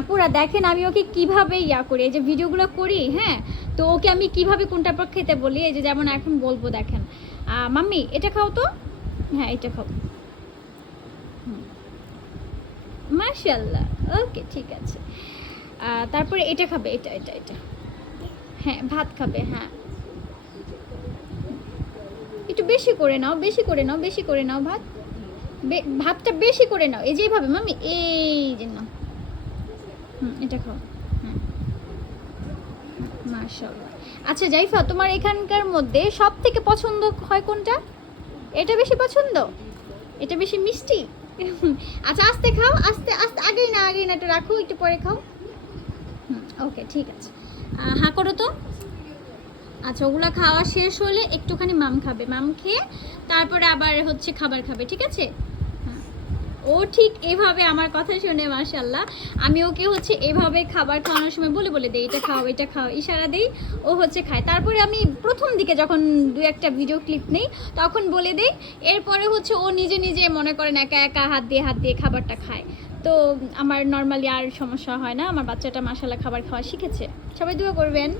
আপুরা দেখেন আমি ওকে কিভাবে ইয়া করি, এই যে ভিডিওগুলো করি, হ্যাঁ, তো ওকে আমি কিভাবে কোনটা পর খেতে বলি, এই যে যেমন এখন বলবো দেখেন, মাম্মি এটা খাও তো, হ্যাঁ এটা খাও, মাশাআল্লাহ, ওকে ঠিক আছে। তারপরে এটা খাবে, এটা এটা এটা, হ্যাঁ ভাত খাবে, হ্যাঁ একটু বেশি করে নাও, বেশি করে নাও, বেশি করে নাও ভাত, ভাতটা বেশি করে নাও, এই যে এইভাবে মাম্মি, এই যে নাও, এটা খাও, হ্যাঁ মাশাআল্লাহ। আচ্ছা জাইফা, তোমার এখানকার মধ্যে সব থেকে পছন্দ হয় কোনটা? এটা বেশি পছন্দ, এটা বেশি মিষ্টি? আচ্ছা আস্তে খাও, আস্তে আস্তে, আগেই না আগেই না, একটু রাখো, একটু পরে খাও। ওকে ঠিক আছে, হ্যাঁ করো তো। আচ্ছা ওগুলো খাওয়া শেষ হলে একটুখানি মাম খাবে, মাম খেয়ে তারপরে আবার হচ্ছে খাবার খাবে, ঠিক আছে? হ্যাঁ, ও ঠিক এভাবে আমার কথা শুনে মাশাআল্লাহ। আমি ওকে হচ্ছে এভাবে খাবার খাওয়ানোর সময় বলে বলে দেই, এটা খাও এটা খাও, ইশারা দেই, ও হচ্ছে খায়। তারপরে আমি প্রথম দিকে যখন দু একটা ভিডিও ক্লিপ নেই তখন বলে দেই, এরপরে হচ্ছে ও নিজে নিজে মনে করেন একা একা হাত দিয়ে খাবারটা খায়। তো আমার নর্মালি আর সমস্যা হয় না, আমার বাচ্চাটা মাশাআল্লাহ খাবার খাওয়া শিখেছে। সবাই দোয়া করবেন।